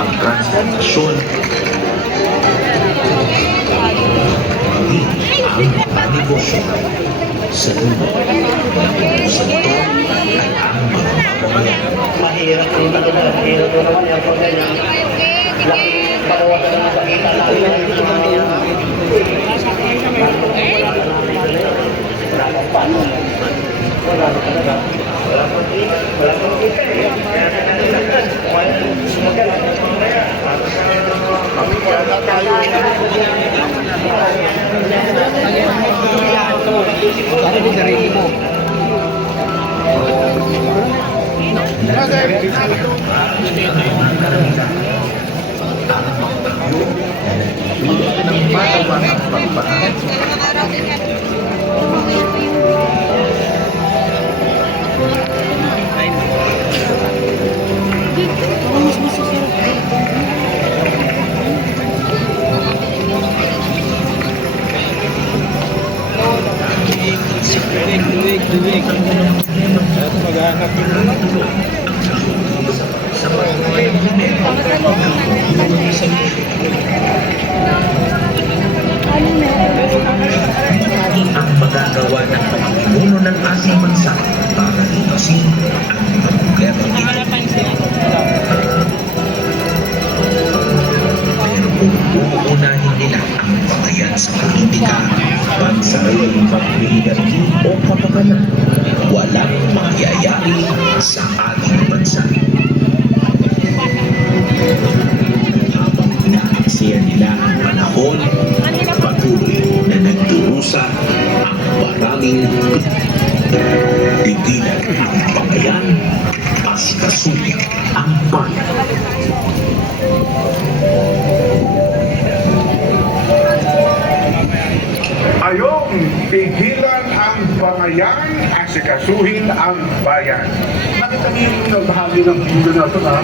ang transportasyon, ang negosyo sa lulo. Sa ito ay ang mga mamamayan. Mahirap po talaga. Mahirap po naman yung pag ganyan. Laking palawasan ng nakakita natin. Wala pang paano. Wala pa talaga. Wala pang kita. Wala pang kita. Kaya nakalagyan. Wala na tayo. Para di sarili mo. Ng magawa ng pagpaan. Duwig. Maghanap yun. Sa pagpapalagay ang magagawa ng pamumuno ng ating bansa para lipasin ang mga problema nito. Pero kung uunahin nila ang batayan sa politika, pansariling pamiligarki o kapakanan, walang mangyayari sa ating bansa. Habang inaaksiyan nila ang panahon, patuloy na nagdurusa ang maraming tigilan ang batayan, asikasuhin ang bayan. Ayong pigilan ang bangayan, asikasuhin ang bayan. Nakita niyo yung bahagi ng video na ito na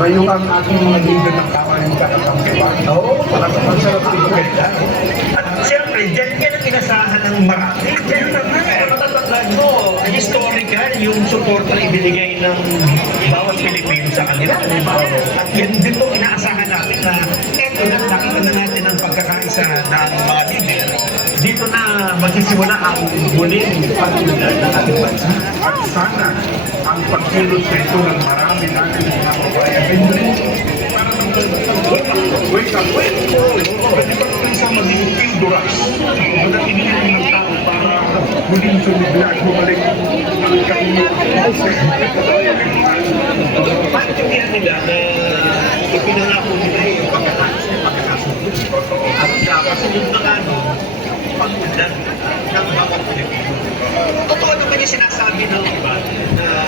kayo ang ating mga leader ng kamayang kakatangkiwan. Oo, masarap ito ganda. At siyempre, dyan ka na pinasahan ng marami. Dyan na nga. Matatandaan mo, historical yung support na ibinigay ng bawat Pilipino sa kanila. At yan din po inaasahan natin na eto na nakita na natin ang pagkakaisa ng mga leader. Dito na magsisimula ang muling pag-unlad ng ating bansa. At sana ang pagkilos nito ng marami natin mga kabayan. Wait up, wait. Pwede ba ito isang maging Pilduras? Pagkat inihin ng tao para muling sumibla at bumalik ang kanyang Maintindihan nila na ipinangako nila yung pagkakasundo. At kasunod na ano, pag-unlad ng bawat Pilipino. Totoo naman yung sinasabi ng iba na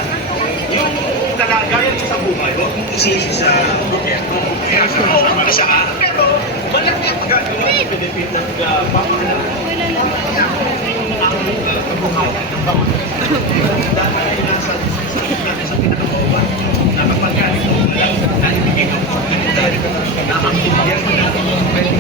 yung kalagayan sa buhay, huwag mong isisi sa gobyerno. Kaya sa isa ka, pero malaki ang magagawa ng Pilipino ng pamahalaan ang pagbuhawan ng bawat dahil nasa pinakabawa na kapag ganito lang na ibigay ng dahil na ang gobyerno natin pwede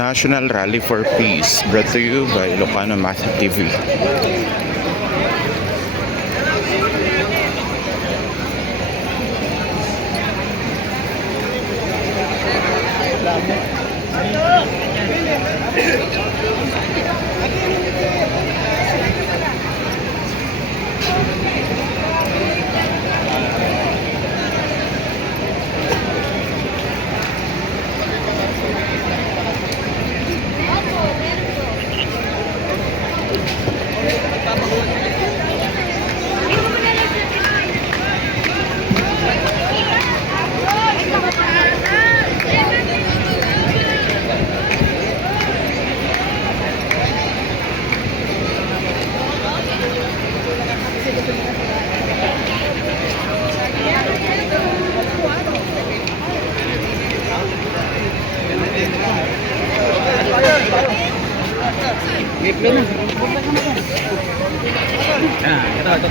National Rally for Peace, brought to you by Ilocano Massive TV. Ito.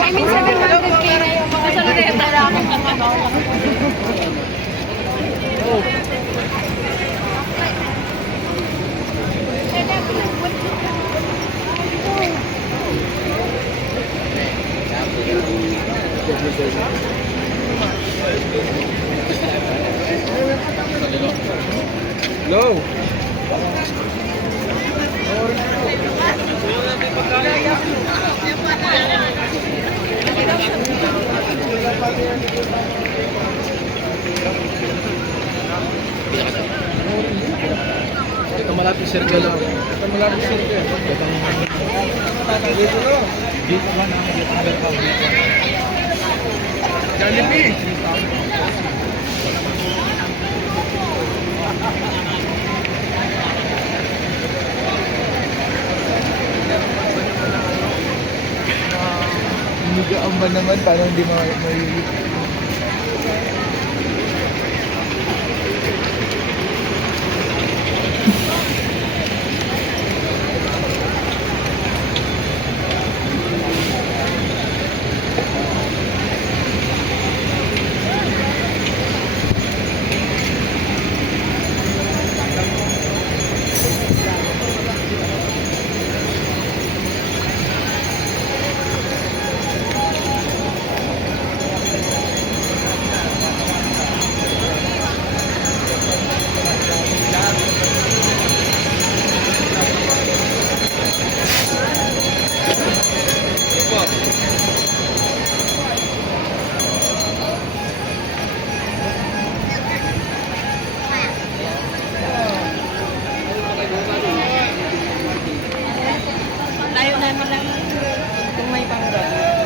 I mean, 700K na yung mga salita namin ng ano. Go! Ito malapit circle lang. Ito malapit circle. Dito na. Dito ba na? Dito na. Jollibee! Hinigaan ba naman parang hindi may Tayo naman lang kung may pangarap.